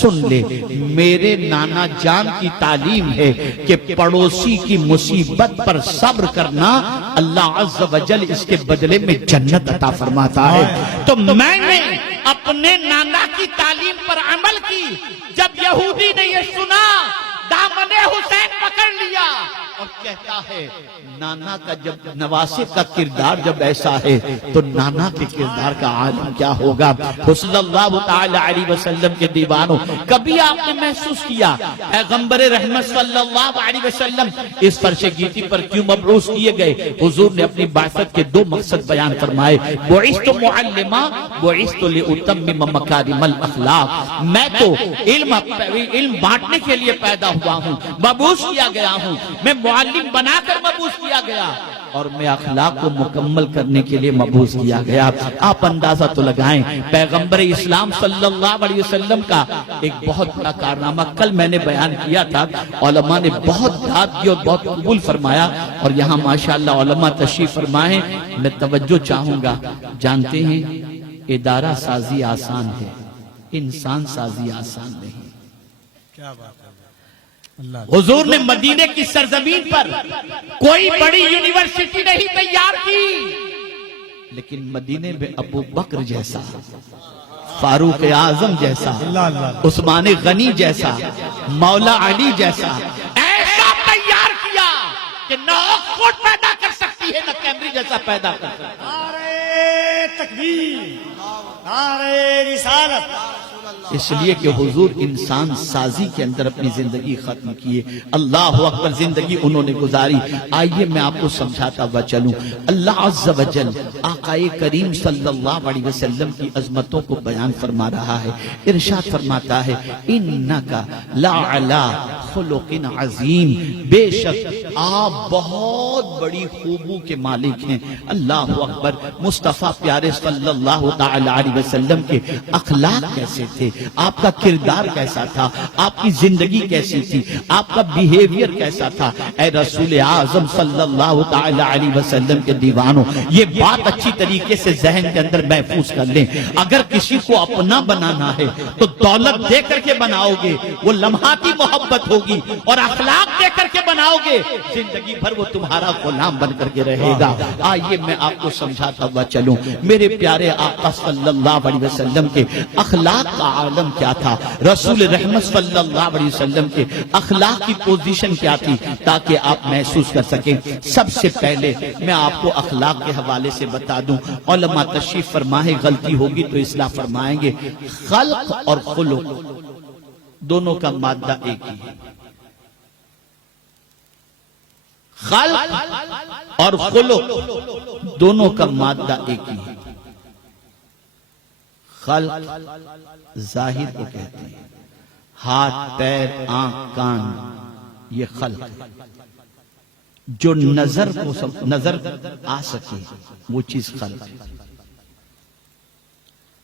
سن لے، میرے نانا جان کی تعلیم ہے کہ پڑوسی کی مصیبت پر صبر کرنا اللہ عز و جل اس کے بدلے میں جنت عطا فرماتا ہے۔ تو میں نے اپنے نانا کی تعلیم پر عمل کی۔ جب یہودی نے یہ سنا، دامن حسین پکڑ لیا اور کہتا ہے نانا کا جب نواسے کا کردار جب ایسا ہے تو نانا کے کردار کا عالم کیا ہوگا۔ صلی اللہ تعالی علیہ وسلم کے دیوانوں، کبھی آپ نے محسوس کیا پیغمبر رحمت صلی اللہ علیہ وسلم اس فرش گیتی پر کیوں مبعوث کیے گئے؟ حضور نے اپنی بعثت کے دو مقصد بیان فرمائے، بعثت معلما، بعثت لأتمم مکارم الاخلاق۔ میں تو علم بانٹنے کے لیے پیدا ہوا ہوں، مبعوث کیا گیا ہوں، میں معلم بنا کر مبعوث کیا گیا، اور میں اخلاق کو مکمل کرنے کے لیے مبعوث کیا گیا۔ آپ اندازہ تو لگائیں پیغمبر اسلام صلی اللہ علیہ وسلم کا ایک بہت بڑا کارنامہ کل میں نے بیان کیا تھا، علماء نے بہت داد کی اور بہت قبول فرمایا، اور یہاں ماشاءاللہ علماء تشریف فرمائے۔ میں توجہ چاہوں گا، جانتے ہیں ادارہ سازی آسان ہے، انسان سازی آسان نہیں۔ کیا بات ہے۔ حضور نے مدینے کی سرزمین پر کوئی بڑی یونیورسٹی نہیں تیار کی، لیکن مدینے میں ابو بکر جیسا، فاروق اعظم جیسا، عثمان غنی جیسا، مولا علی جیسا ایسا تیار کیا کہ نہ آکسفورڈ پیدا کر سکتی ہے، نہ کیمبرج جیسا پیدا کر سکتی ہے۔ نعرہ تکبیر، نعرہ رسالت۔ اس لیے کہ حضور انسان سازی کے اندر اپنی زندگی ختم کیے۔ اللہ اکبر، زندگی انہوں نے گزاری۔ آئیے میں آپ کو سمجھاتا ہوا چلوں۔ اللہ عز و جل آقا کریم صلی اللہ علیہ وسلم کی عظمتوں کو بیان فرما رہا ہے، ارشاد فرماتا ہے انکا لعلی خلق عظیم، بے شک آپ بہت بڑی خوبوں کے مالک ہیں۔ اللہ اکبر، مصطفیٰ پیارے صلی اللہ علیہ وسلم کے اخلاق کیسے تھے، آپ کا کردار کیسا تھا، آپ کی زندگی کیسی تھی، آپ کا بیہیویئر کیسا تھا۔ اے رسول اعظم صلی اللہ تعالی علیہ وسلم کے دیوانوں، یہ بات اچھی طریقے سے ذہن کے اندر محفوظ کر لیں۔ اگر کسی کو اپنا بنانا ہے تو دولت دے کر کے بناؤ گے، وہ لمحاتی محبت ہوگی، اور اخلاق دے کر کے بناؤ گے، زندگی بھر وہ تمہارا غلام بن کر کے رہے گا۔ آئیے میں آپ کو سمجھاتا ہوا چلوں، میرے پیارے آقا صلی اللہ علیہ وسلم کے اخلاق کا عالم کیا تھا، رسول رحمت صلی اللہ علیہ وسلم کے اخلاق کی پوزیشن کیا تھی، تاکہ آپ محسوس کر سکیں۔ سب سے پہلے میں آپ کو اخلاق کے حوالے سے بتا دوں، علماء تشریف فرمائیں، غلطی ہوگی تو اصلاح فرمائیں گے۔ خلق اور خلق دونوں کا مادہ ایک ہی ہے۔ خلق اور خلق دونوں کا مادہ ایک ہی ہے۔ خلق ظاہر کو کہتے ہیں، ہاتھ، پیر، آنکھ، کان، یہ خلق ہے۔ جو نظر آ سکے وہ چیز خلق ہے۔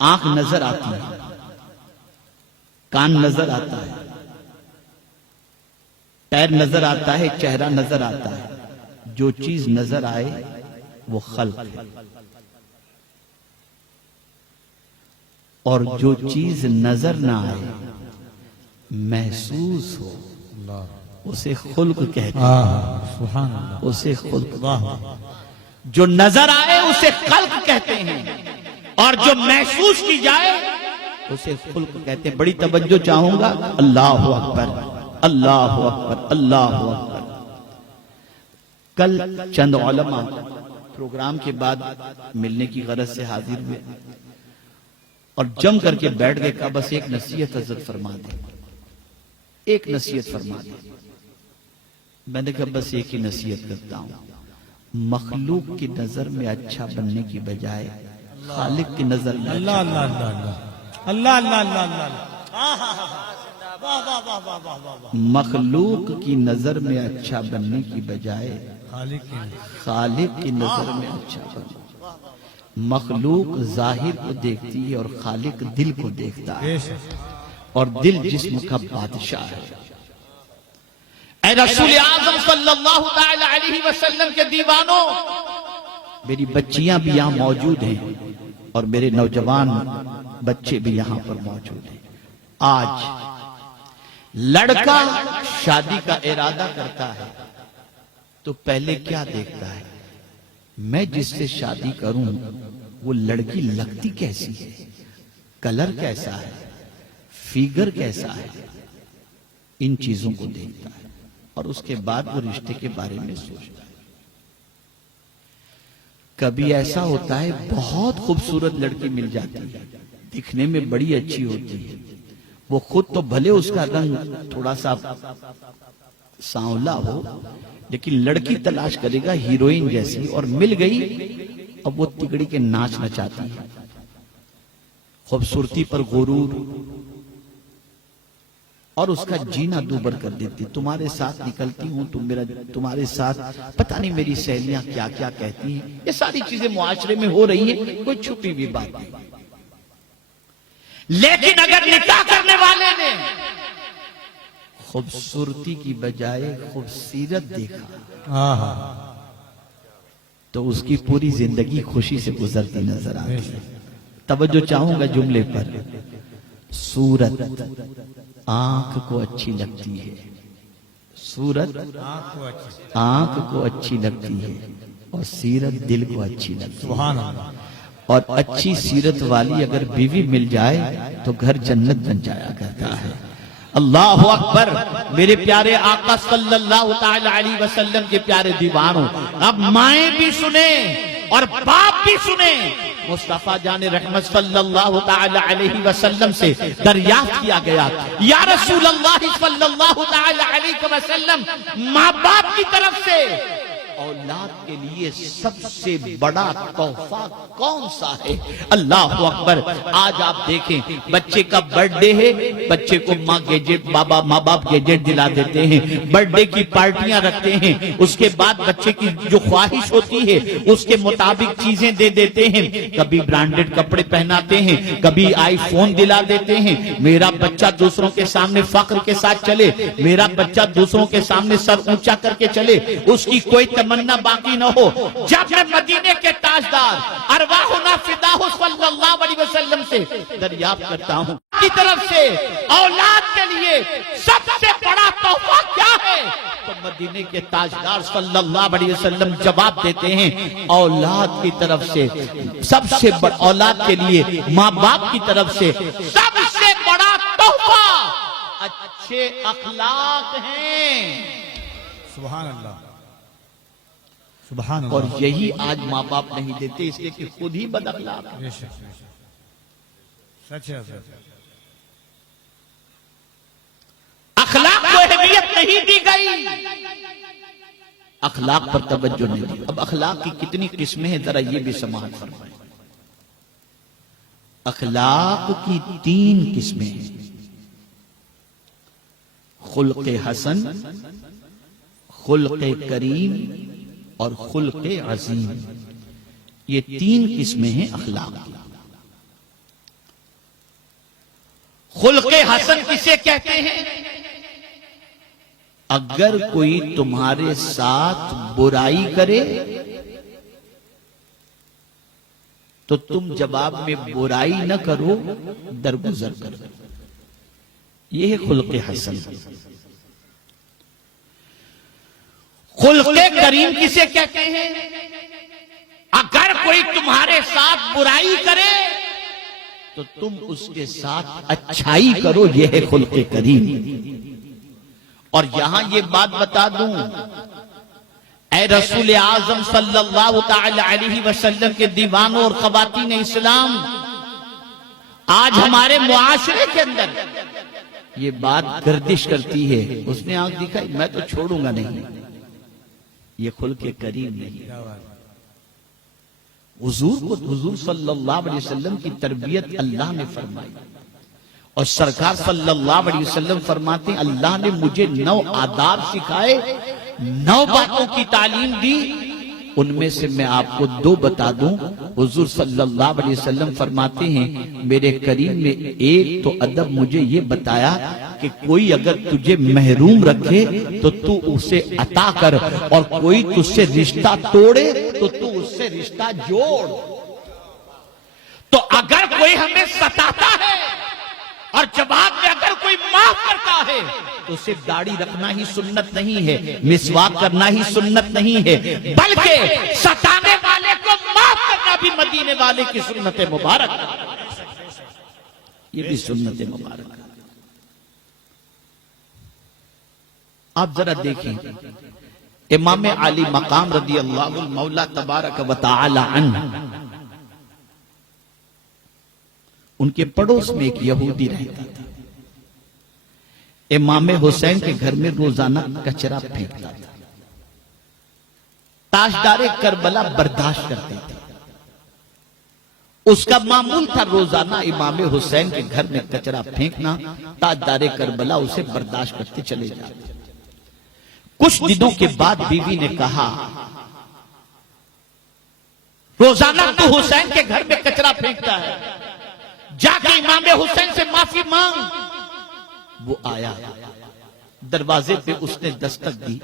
آنکھ نظر آتی ہے، کان نظر آتا ہے، پیر نظر آتا ہے، چہرہ نظر آتا ہے۔ جو چیز نظر آئے وہ خلق ہے، اور جو چیز نظر نہ آئے، محسوس ہو، اسے خلق کہتے ہیں۔ اسے خلق، جو نظر آئے اسے خلق کہتے ہیں، اور جو محسوس کی جائے اسے خلق کہتے ہیں۔ بڑی توجہ چاہوں گا۔ اللہ اکبر، اللہ اکبر، اللہ اکبر۔ کل چند علماء پروگرام کے بعد ملنے کی غرض سے حاضر ہوئے اور جم کر کے بیٹھ گئے، کہا بس ایک نصیحت حضرت فرما دیں، ایک نصیحت فرما دیں۔ میں نے کہا بس ایک ہی نصیحت کرتا ہوں، مخلوق کی نظر میں اچھا بننے کی بجائے خالق کی نظر میں اللہ اللہ اللہ اللہ اللہ اللہ، مخلوق کی نظر میں اچھا بننے کی بجائے خالق کی نظر میں اچھا بننا۔ مخلوق ظاہر کو دیکھتی ہے اور خالق دل کو دیکھتا ہے، اور دل جسم کا بادشاہ ہے۔ اے رسول اعظم صلی اللہ علیہ وسلم کے دیوانوں، میری بچیاں بھی یہاں موجود ہیں اور میرے نوجوان بچے بھی یہاں پر موجود ہیں۔ آج لڑکا شادی کا ارادہ کرتا ہے تو پہلے کیا دیکھتا ہے؟ میں جس سے شادی کروں وہ لڑکی لگتی کیسی ہے، کلر کیسا ہے، فیگر کیسا ہے، ان چیزوں کو دیکھتا ہے اور اس کے بعد وہ رشتے کے بارے میں سوچتا ہے۔ کبھی ایسا ہوتا ہے بہت خوبصورت لڑکی مل جاتی ہے، دکھنے میں بڑی اچھی ہوتی ہے، وہ خود تو بھلے اس کا رنگ تھوڑا سا سانولا ہو، لیکن لڑکی تلاش کرے گا ہیروئن جیسی، اور مل گئی اب وہ تگڑی کے ناچ نچاتی ہے، خوبصورتی پر غرور اور اس کا جینا دوبر کر دیتی۔ تمہارے ساتھ نکلتی ہوں تو تمہارے ساتھ پتہ نہیں میری سہیلیاں کیا کیا کہتی ہیں، یہ ساری چیزیں معاشرے میں ہو رہی ہیں، کوئی چھپی بھی بات نہیں۔ لیکن اگر نکاح کرنے والے نے خوبصورتی کی بجائے خوبصیرت دیکھا تو اس کی پوری زندگی خوشی سے گزرتی نظر آتی ہے۔ توجہ چاہوں گا جملے پر، صورت آنکھ کو اچھی لگتی ہے، صورت آنکھ کو اچھی لگتی ہے اور سیرت دل کو اچھی لگتی ہے، اور اچھی سیرت والی اگر بیوی مل جائے تو گھر جنت بن جایا کرتا ہے۔ اللہ اکبر، میرے پیارے آقا صلی اللہ تعالی علیہ وسلم کے پیارے دیوانوں، اب مائیں بھی سنیں اور باپ بھی سنیں۔ مصطفیٰ جان رحمت صلی اللہ تعالی علیہ وسلم سے دریافت کیا گیا، یا رسول اللہ صلی اللہ تعالی علیہ وسلم، ماں باپ کی طرف سے اولاد کے لیے سب سے بڑا تحفہ کون سا ہے؟ اللہ اکبر، آج آپ دیکھیں بچے کا برتھ ڈے ہے، بچے کو ماں باپ گیجٹ دلا دیتے ہیں، برتھ ڈے کی پارٹیاں رکھتے ہیں، اس کے بعد بچے کی جو خواہش ہوتی ہے اس کے مطابق چیزیں دے دیتے ہیں، کبھی برانڈڈ کپڑے پہناتے ہیں، کبھی آئی فون دلا دیتے ہیں۔ میرا بچہ دوسروں کے سامنے فخر کے ساتھ چلے، میرا بچہ دوسروں کے سامنے سر اونچا کر کے چلے، اس کی کوئی تمنا باقی نہ ہو۔ جب میں مدینے کے تاجدار ارواحنا فداہ صلی اللہ علیہ وسلم سے دریافت کرتا ہوں کی طرف سے اولاد کے لیے سب سے بڑا تحفہ کیا ہے، تو مدینے کے تاجدار صلی اللہ علیہ وسلم جواب دیتے ہیں، اولاد کی طرف سے سب سے بڑا، اولاد کے لیے ماں باپ کی طرف سے سب سے بڑا تحفہ اچھے اخلاق ہیں۔ سبحان اللہ، سبحان اللہ۔ اور یہی آج ماں باپ نہیں دیتے، اس لیے کہ خود ہی بد اخلاق ہیں۔ سچ ہے، اخلاق کو اہمیت نہیں دی گئی، اخلاق پر توجہ نہیں دی۔ اب اخلاق کی کتنی قسمیں ہیں ذرا یہ بھی سماعت فرمائیں۔ اخلاق کی 3 قسمیں ہیں، خلق حسن، خلق کریم اور خلق عظیم، یہ 3 قسمیں ہیں اخلاق کی۔ خلق حسن کسے کہتے ہیں؟ اگر کوئی تمہارے ساتھ برائی کرے تو تم جواب میں برائی نہ کرو، درگزر کرو، یہ ہے خلق حسن۔ خلق کریم کسے کہتے ہیں؟ اگر کوئی تمہارے ساتھ برائی کرے تو تم اس کے ساتھ اچھائی کرو، یہ ہے خلق کریم۔ اور یہاں یہ بات بتا دوں، اے رسول اعظم صلی اللہ تعالی علیہ وسلم کے دیوانوں اور خواتین اسلام، آج ہمارے معاشرے کے اندر یہ بات گردش کرتی ہے، اس نے آنکھ دکھائی میں تو چھوڑوں گا نہیں، یہ خلق کریم نہیں۔ حضور صلی اللہ علیہ وسلم کی تربیت اللہ نے فرمائی، اور سرکار صلی اللہ علیہ وسلم فرماتے ہیں اللہ نے مجھے 9 آداب سکھائے، 9 باتوں کی تعلیم دی، ان میں سے میں آپ کو 2 بتا دوں۔ حضور صلی اللہ علیہ وسلم فرماتے ہیں میرے کریم میں ایک تو ادب مجھے یہ بتایا کہ کوئی اگر تجھے محروم رکھے تو تو اسے عطا کر، اور کوئی تجھ سے رشتہ توڑے تو تو اس سے رشتہ جوڑ۔ تو اگر کوئی ہمیں ستاتا ہے اور جواب میں اگر کوئی معاف کرتا ہے تو صرف داڑھی رکھنا ہی سنت نہیں ہے، مسواک کرنا ہی سنت نہیں ہے، بلکہ ستانے والے کو معاف کرنا بھی مدینے والے کی سنت مبارک ہے۔ یہ بھی سنت مبارک ہے۔ آپ ذرا دیکھیں امام علی مقام رضی اللہ المولا تبارک و تعالی عنہ، ان کے پڑوس میں ایک یہودی رہتا تھا، امام حسین کے گھر میں روزانہ کچرا پھینکتا تھا، تاجدار کربلا برداشت کرتے تھے، اس کا معمول تھا روزانہ امام حسین کے گھر میں کچرا پھینکنا، تاجدار کربلا اسے برداشت کرتے چلے جاتے۔ کچھ دنوں کے بعد بیوی نے کہا روزانہ تو حسین کے گھر میں کچرا پھینکتا ہے، جا کے امام حسین سے معافی مانگ۔ وہ آیا، دروازے پہ اس نے دستک دی،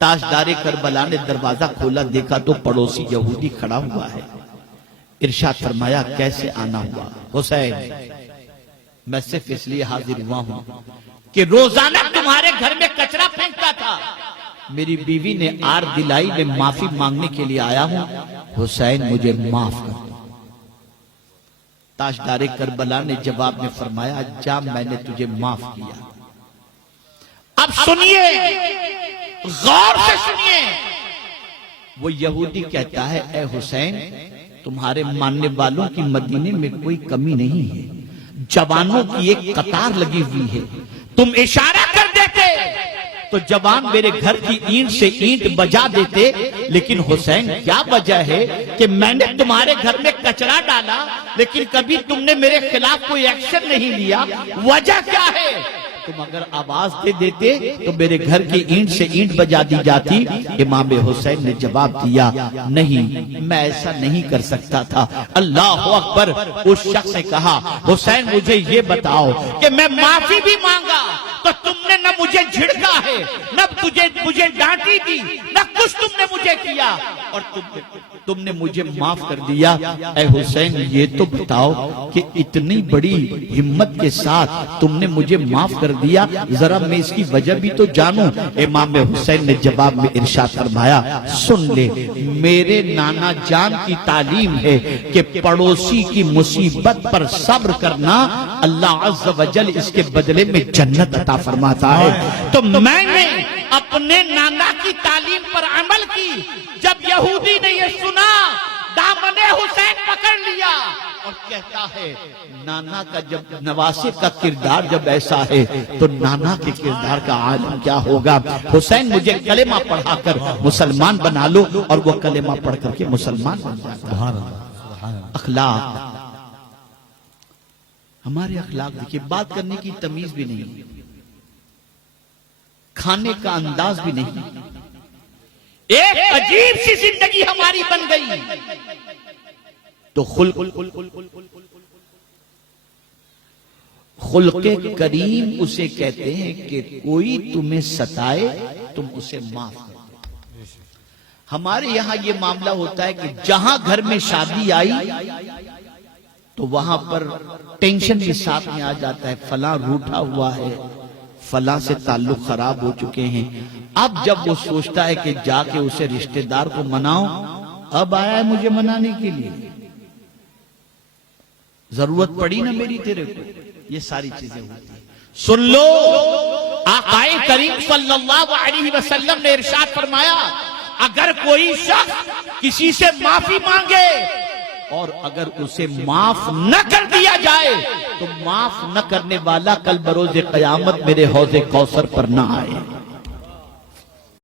تاجدار کربلا نے دروازہ کھولا، دیکھا تو پڑوسی یہودی کھڑا ہوا ہے۔ ارشاد فرمایا کیسے آنا ہوا؟ حسین میں صرف اس لیے حاضر ہوا ہوں کہ روزانہ تمہارے گھر میں کچرا پھینکتا تھا، میری بیوی نے آر دلائی، میں معافی مانگنے کے لیے آیا ہوں، حسین مجھے معاف کر دو۔ تاجدار کربلا نے جواب میں فرمایا جا، میں نے تجھے معاف کیا۔ اب سنیے، غور سے سنیے، وہ یہودی کہتا ہے اے حسین تمہارے ماننے والوں کی مدینے میں کوئی کمی نہیں ہے، جوانوں کی ایک قطار لگی ہوئی ہے، تم اشارہ کر دیتے تو جوان میرے گھر کی اینٹ سے اینٹ بجا دیتے، لیکن حسین کیا وجہ ہے کہ میں نے تمہارے گھر میں کچرا ڈالا لیکن کبھی تم نے میرے خلاف کوئی ایکشن نہیں لیا، وجہ کیا ہے؟ تم اگر آواز دے دیتے تو میرے گھر کی اینٹ سے اینٹ بجا دی جاتی۔ امام حسین نے جواب دیا نہیں، میں ایسا نہیں کر سکتا تھا۔ اللہ اکبر۔ اس شخص نے کہا حسین مجھے یہ بتاؤ کہ میں معافی بھی مانگا تو تم نے نہ مجھے جھڑکا ہے، نہ مجھے ڈانٹی دی، نہ کچھ تم نے مجھے کیا، اور تم نے مجھے معاف کر دیا۔ اے حسین یہ تو بتاؤ کہ اتنی بڑی ہمت کے ساتھ تم نے مجھے معاف کر دیا، ذرا میں اس کی وجہ بھی تو جانوں۔ امام حسین نے جواب میں ارشاد فرمایا سن لے، میرے نانا جان کی تعلیم ہے کہ پڑوسی کی مصیبت پر صبر کرنا اللہ عز و جل اس کے بدلے میں جنت عطا فرماتا ہے۔ تو میں نے اپنے نانا کی تعلیم پر عمل کی، جب یہودی نے یہ سنا دامن حسین پکڑ لیا اور کہتا ہے نانا کا جب نواسے کا کردار جب ایسا ہے تو نانا کے کردار کا عالم کیا ہوگا؟ حسین مجھے کلمہ پڑھا کر مسلمان بنا لو، اور وہ کلمہ پڑھ کر کے مسلمان بن جاتا۔ اخلاق، ہمارے اخلاق دیکھیے، بات کرنے کی تمیز بھی نہیں، کھانے کا انداز بھی نہیں، ایک عجیب سی زندگی ہماری بن گئی۔ تو خلق کریم اسے کہتے ہیں کہ کوئی تمہیں ستائے تم اسے معاف کرو۔ ہمارے یہاں یہ معاملہ ہوتا ہے کہ جہاں گھر میں شادی آئی تو وہاں پر ٹینشن بھی ساتھ میں آ جاتا ہے، فلاں روٹھا ہوا ہے، فلاں سے تعلق خراب ہو چکے ہیں۔ اب جب وہ سوچتا ہے کہ جا کے اسے رشتہ دار کو مناؤ، اب آیا ہے مجھے منانے کے لیے، ضرورت پڑی نا میری تیرے کو، یہ ساری چیزیں ہوتی ہیں۔ سن لو، آقا کریم صلی اللہ علیہ وسلم نے ارشاد فرمایا اگر کوئی شخص کسی سے معافی مانگے اور اگر اسے معاف نہ کر دیا جائے تو معاف نہ کرنے والا کل بروز قیامت میرے حوض کوثر پر نہ آئے۔